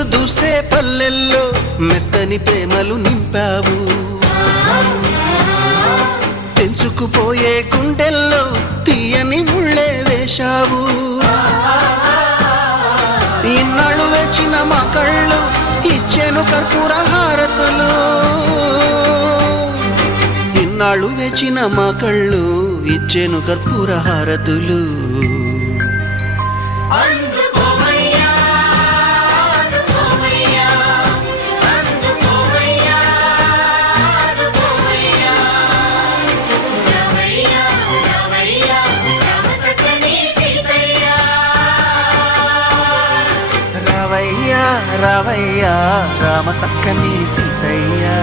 ముత్తులు దూసే పల్లెల్లో మెత్తని ప్రేమలు నింపావు, తెంచుకుపోయే గుండెల్లో తీయని ముళ్ళే వేశావు. ఇన్నాళ్ళు వేచిన మా కళ్ళు ఇచ్చెను కర్పూర హారతులు, ఇన్నాళ్ళు వేచిన మా కళ్ళు ఇచ్చెను కర్పూర హారతులు. రావయ్యా రావయ్యా రామ సక్కని సీతయ్యా.